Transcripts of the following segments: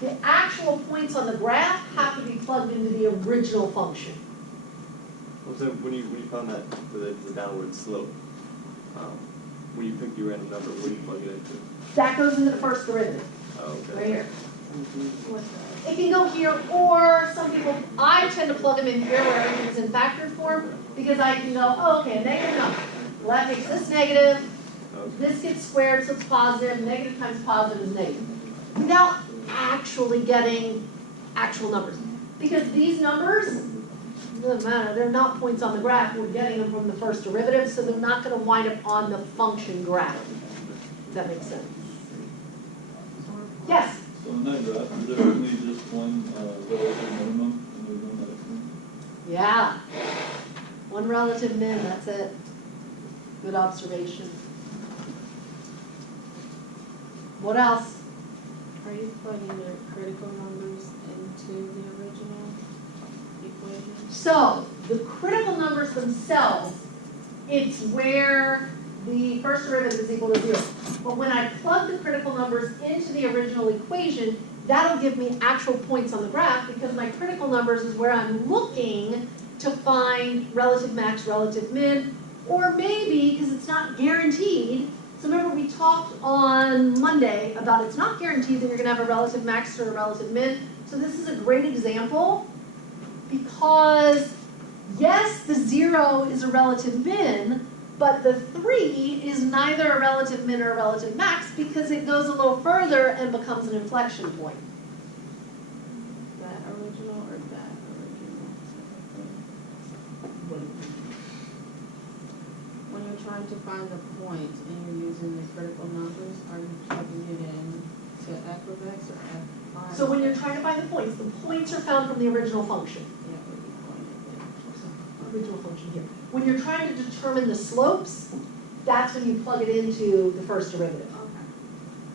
The actual points on the graph have to be plugged into the original function. Well, so when you found that the downward slope, when you pick your random number, what do you plug it into? That goes into the first derivative, Oh, okay. right here. It can go here, or some people, I tend to plug them in here where everything's in factored form, because I can go, oh, okay, a negative number. Well, that makes this negative, Okay. this gets squared, so it's positive, negative times positive is negative. Without actually getting actual numbers. Because these numbers, doesn't matter, they're not points on the graph, we're getting them from the first derivative, so they're not gonna wind up on the function graph. Does that make sense? Yes? So in that graph, is there only just one relative minimum and there's no maximum? Yeah. One relative min, that's it. Good observation. What else? Are you plugging the critical numbers into the original equation? So, the critical numbers themselves, it's where the first derivative is equal to 0. But when I plug the critical numbers into the original equation, that'll give me actual points on the graph because my critical numbers is where I'm looking to find relative max, relative min, or maybe, because it's not guaranteed, so remember we talked on Monday about it's not guaranteed that you're going to have a relative max or a relative min. So this is a great example because yes, the 0 is a relative min, but the 3 is neither a relative min or a relative max because it goes a little further and becomes an inflection point. That original or that original? When you're trying to find the point and you're using the critical numbers, are you plugging it in to Equivex or F5? So when you're trying to find the points are found from the original function. Yeah, where you point it Original function here. When you're trying to determine the slopes, that's when you plug it into the first derivative. in. Okay.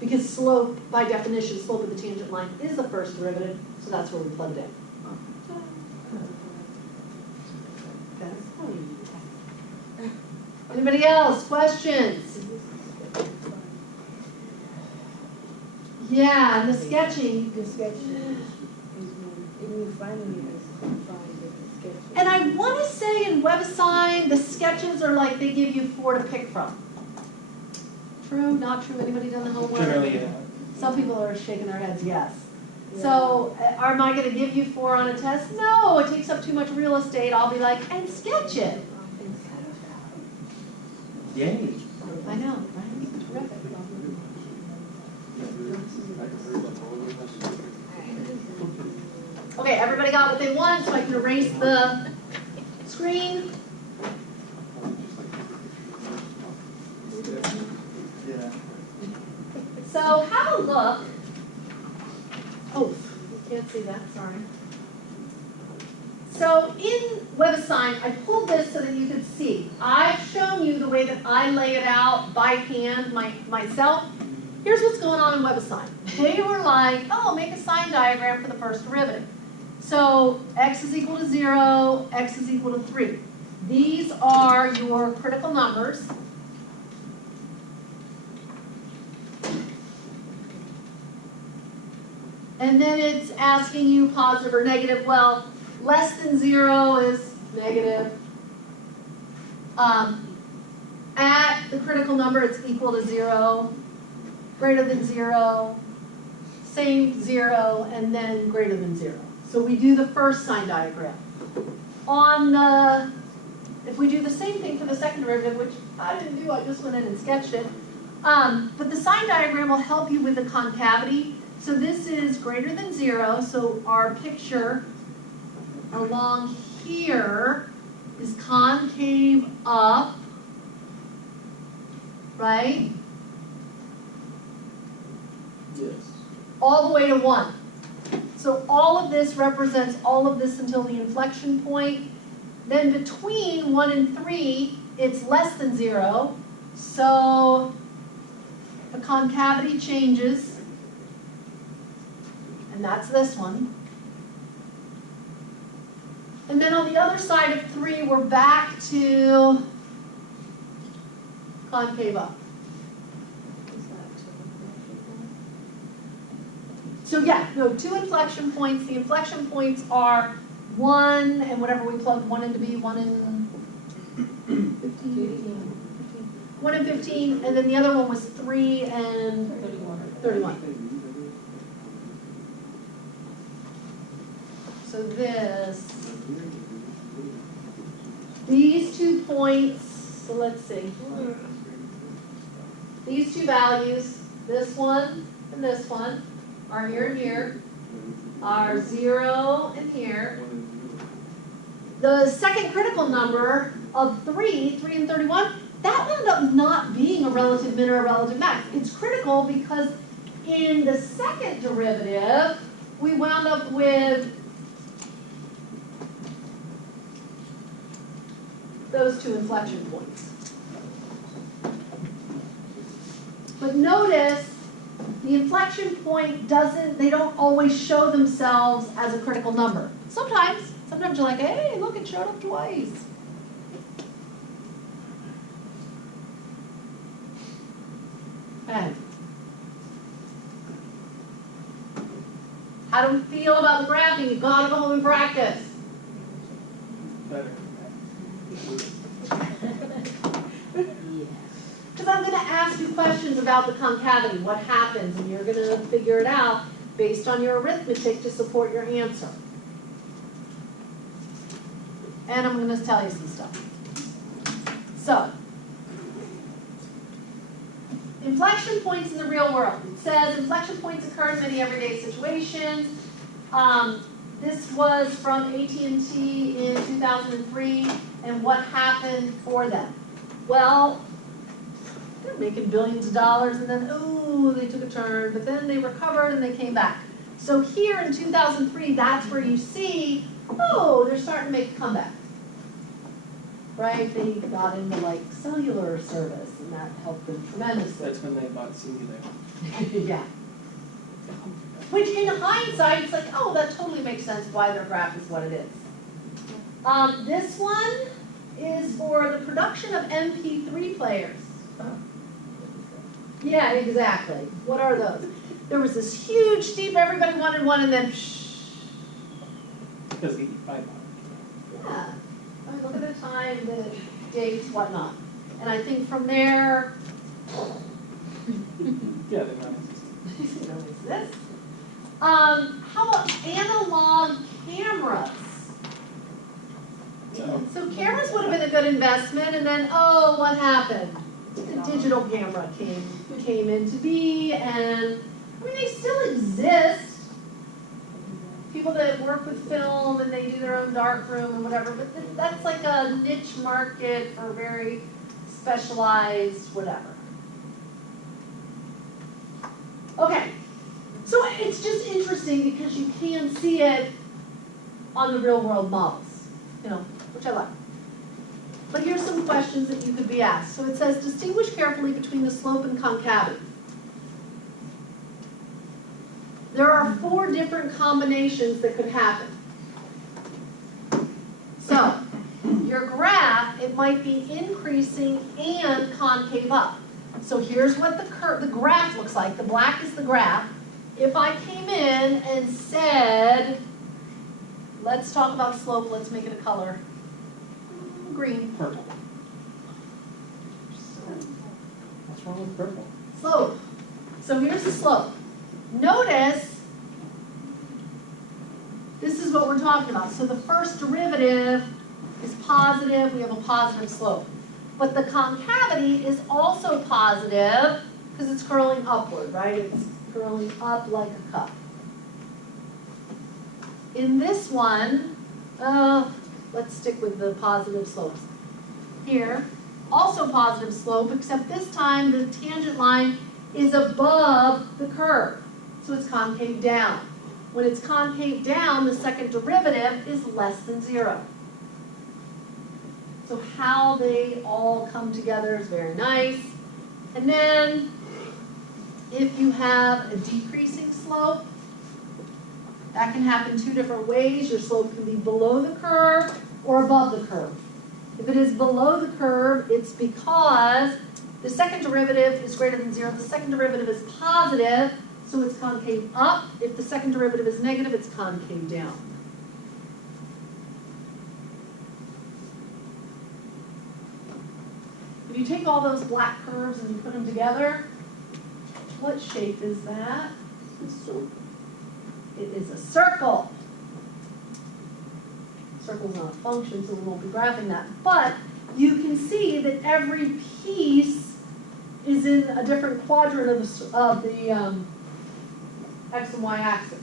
Because slope, by definition, slope of the tangent line is the first derivative, so that's where we plug it in. Anybody else? Questions? Yeah, and the sketching. The sketch is when you finally find the sketch. And I want to say in WebAssign, the sketches are like they give you 4 to pick from. True, not true? Anybody done the homework? Generally, yeah. Some people are shaking their heads, yes. So, am I going to give you 4 on a test? No, it takes up too much real estate. I'll be like, and sketch it. Yay. I know, right? Terrific. Okay, everybody got what they want, so I can erase the screen. Yeah. So have a look. Oh, you can't see that, sorry. So in WebAssign, I pulled this so that you could see. I've shown you the way that I lay it out by hand myself. Here's what's going on in WebAssign. They were like, oh, make a sign diagram for the first derivative. So x is equal to 0, x is equal to 3. These are your critical numbers. And then it's asking you positive or negative. Well, less than 0 is negative. At the critical number, it's equal to 0. Greater than 0. Same 0, and then greater than 0. So we do the first sign diagram. If we do the same thing for the second derivative, which I didn't do, I just went in and sketched it. But the sign diagram will help you with the concavity. So this is greater than 0, so our picture along here is concave up, right? Yes. All the way to 1. So all of this represents all of this until the inflection point. Then between 1 and 3, it's less than 0. So the concavity changes. And that's this one. And then on the other side of 3, we're back to concave up. Is that to the So yeah, no, 2 inflection points. The inflection points are 1 and whatever we plug 1 into be 1 in 15. 1 and 15, and then the other one was 3 and 31. So these 2 points, so let's see. These 2 values, this one and this one, are here and here, are 0 and here. The second critical number of 3 and 31, that wound up not being a relative min or a relative max. It's critical because in the second derivative, we wound up with those 2 inflection points. But notice, the inflection point they don't always show themselves as a critical number. Sometimes you're like, hey, look, it showed up twice. Okay. How do we feel about the graphing? You've got to go home and practice. Better. Because I'm going to ask you questions about the concavity, what happens, and you're going to figure it out based on your arithmetic to support your answer. And I'm going to tell you some stuff. So, inflection points in the real world. It says inflection points occur in many everyday situations. This was from AT&T in 2003, and what happened for them? Well, they're making billions of dollars, and then, ooh, they took a turn, but then they recovered and they came back. So here in 2003, that's where you see, oh, they're starting to make a comeback. Right? They got into like cellular service, and that helped them tremendously. That's when they bought Singular. Yeah. Which in hindsight, it's like, oh, that totally makes sense why their graph is what it is. This one is for the production of MP3 players. Yeah, exactly. What are those? There was this huge steep, everybody wanted one, and then Because 85 bought yeah. I mean, look at the time, the dates, whatnot. And I think from there, it. Yeah, they're not existing. they don't exist. How about analog cameras? No. So cameras would have been a good investment, and then, oh, what happened? The digital camera came into be, and, I mean, they still exist. People that work with film, and they do their own dark room and whatever, but that's like a niche market for very specialized whatever. Okay, so it's just interesting because you can see it on the real world models, you know, which I like. But here's some questions that you could be asked. So it says, distinguish carefully between the slope and concavity. There are 4 different combinations that could happen. So, your graph, it might be increasing and concave up. So here's what the graph looks like. The black is the graph. If I came in and said, let's talk about slope, let's make it a color. Green. Purple. What's wrong with purple? Slope. So here's the slope. Notice, this is what we're talking about. So the first derivative is positive, we have a positive slope. But the concavity is also positive because it's curling upward, right? It's curling up like a cup. In this one, let's stick with the positive slopes. Here, also positive slope, except this time the tangent line is above the curve. So it's concave down. When it's concave down, the second derivative is less than 0. So how they all come together is very nice. And then, if you have a decreasing slope, that can happen 2 different ways. Your slope can be below the curve or above the curve. If it is below the curve, it's because the second derivative is greater than 0. The second derivative is positive, so so it's concave up. If the second derivative is negative, it's concave down. If you take all those black curves and you put them together, what shape is that? It is a circle. Circle's not a function, so we won't be graphing that. But you can see that every piece is in a different quadrant of the x and y axis.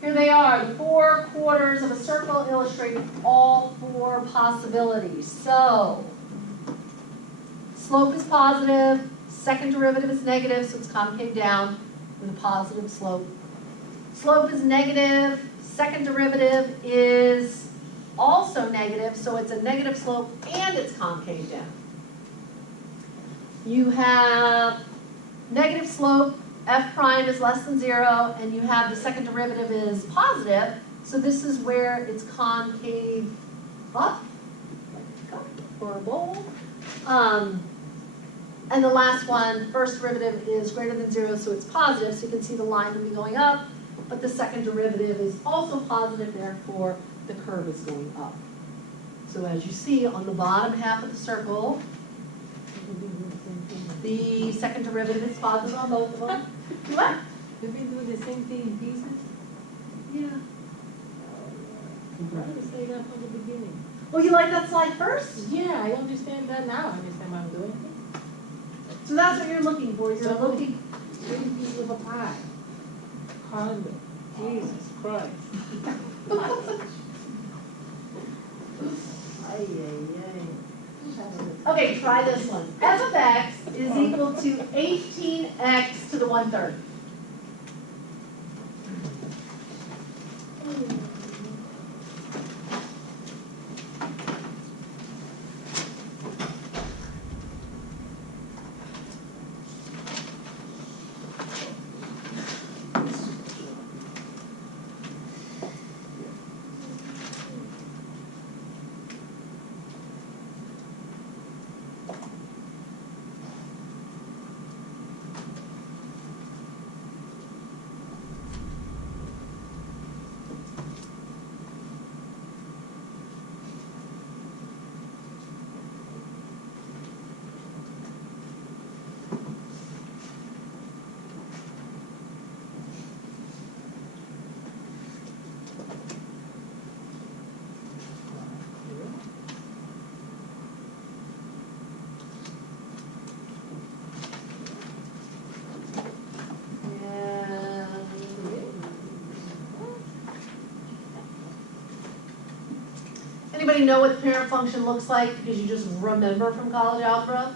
Here they are, the 4 quarters of a circle illustrating all 4 possibilities. So, slope is positive, second derivative is negative, so it's concave down with a positive slope. Slope is negative, second derivative is also negative, so it's a negative slope and it's concave down. You have negative slope, f prime is less than 0, and you have the second derivative is positive, so this is where it's concave up, like a cup or a bowl. And the last one, first derivative is greater than 0, so it's positive, so you can see the line will be going up, but the second derivative is also positive, therefore the curve is going up. So as you see on the bottom half of the circle, the second derivative is positive on both of them. What? Did we do the same thing in pieces? Yeah. I would say that from the beginning. Well, you like that slide first? Yeah, I understand that now, I understand what I'm doing. So that's what you're looking for, you're So- looking, 3 pieces of a pie. Condom. Jesus Christ. Ay, ay, ay. okay, try this one. F of x is equal to 18x to the 1/3. Anybody know what the parent function looks like because you just remember from college algebra?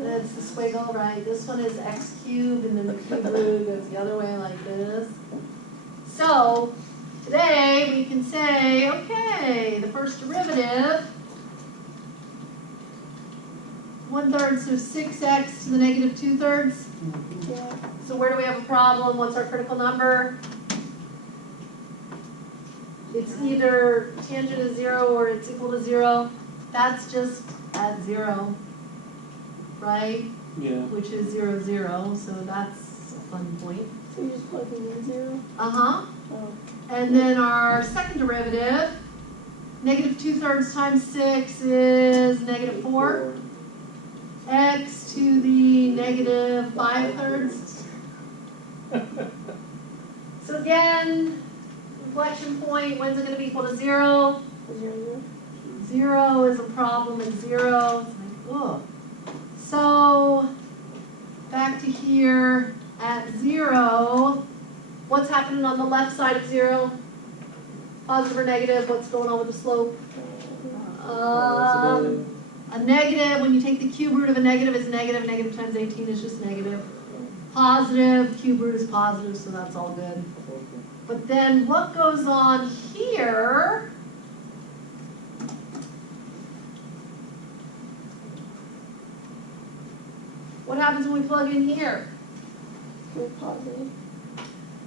It's the squiggle, right? This one is x cubed and then the cube root goes the other way like this. So today we can say, okay, the first derivative, 1/3, so 6x to the negative 2/3. Yeah. So where do we have a problem? What's our critical number? It's either tangent is 0 or it's equal to 0. That's just at 0, right? Yeah. Which is 0, 0, so that's a fun point. So you just plug in 0? Uh-huh. Oh. And then our second derivative, negative 2/3 times 6 is negative 4. X to the negative 5/3. So again, inflection point, when's it going to be equal to 0? 0, 0 is a problem at 0. It's like, ugh. So back to here at 0. What's happening on the left side of 0? Positive or negative? What's going on with the slope? A negative, when you take the cube root of a negative, is negative. Negative times 18 is just negative. Positive, cube root is positive, so that's all good. But then what goes on here? What happens when we plug in here? We're positive.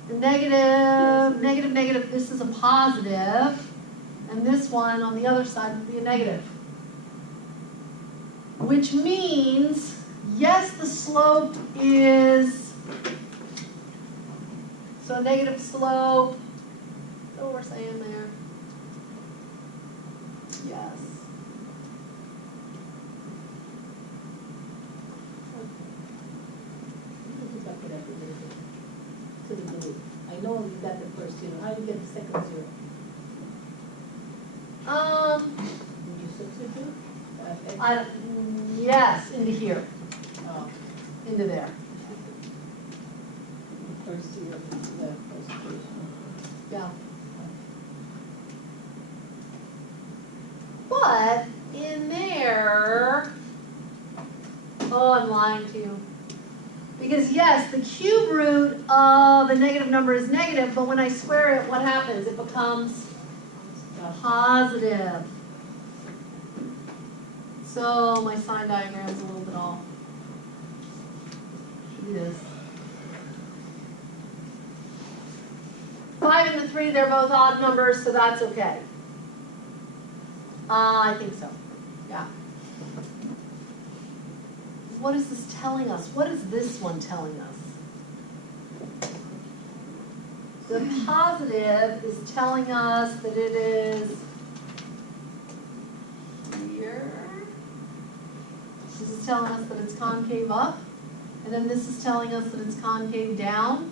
The negative, negative, negative, this is a positive. And this one on the other side would be a negative. Which means, yes, the slope is, so a negative slope, is what we're saying there? Yes. Look up it every day. To the blue. I know you got the first zero, how do you get the second zero? Did you substitute? X? Yes, into here, Oh, into there. first zero, the first equation. Yeah. But in there, oh, I'm lying to you. Because yes, the cube root of a negative number is negative, but when I square it, what happens? It becomes positive. So my sign diagram's a little bit off. Should be this. 5 and the 3, they're both odd numbers, so that's okay. I think so, yeah. What is this telling us? What is this one telling us? The positive is telling us that it is here. This is telling us that it's concave up, and then this is telling us that it's concave down.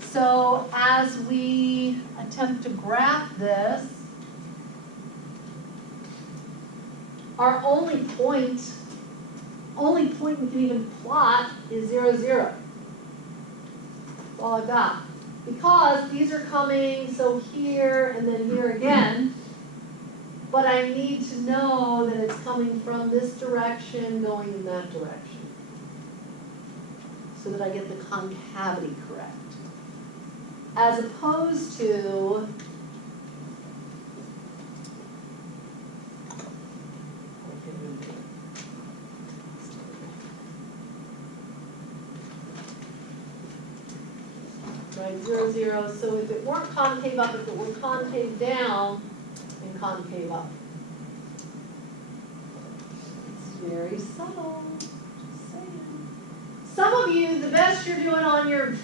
So as we attempt to graph this, our only point we can even plot is 0, 0. That's all I've got. Because these are coming, so here and then here again, but I need to know that it's coming from this direction, going in that direction, so that I get the concavity correct. As opposed to right, 0, 0, so if it weren't concave up, if it were concave down, and concave up. It's very subtle, just saying. Some of you, the best you're doing on your